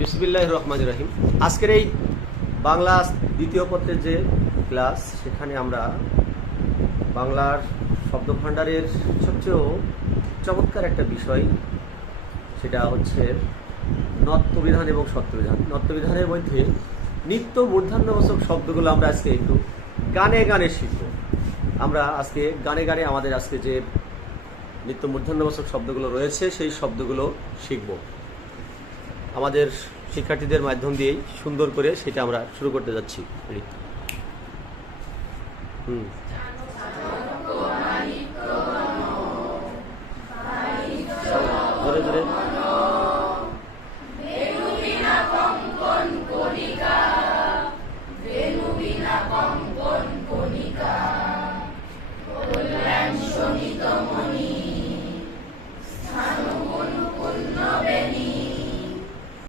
বিসমিল্লাহির রহমানির রহিম। আজকের এই বাংলা দ্বিতীয় পত্রের যে ক্লাস, সেখানে আমরা বাংলার শব্দভাণ্ডারের সবচেয়ে চমৎকার একটা বিষয়, সেটা হচ্ছে নত্যবিধান এবং সত্যবিধান। নত্যবিধানের মধ্যে নিত্য মূর্ধন্যবাচক শব্দগুলো আমরা আজকে একটু গানে গানে শিখব। আমরা আজকে গানে গানে আমাদের আজকে যে নিত্য মূর্ধন্যবাচক শব্দগুলো রয়েছে সেই শব্দগুলো শিখব। আমাদের শিক্ষার্থীদের মাধ্যম দিয়েই সুন্দর করে সেটা আমরা শুরু করতে যাচ্ছি।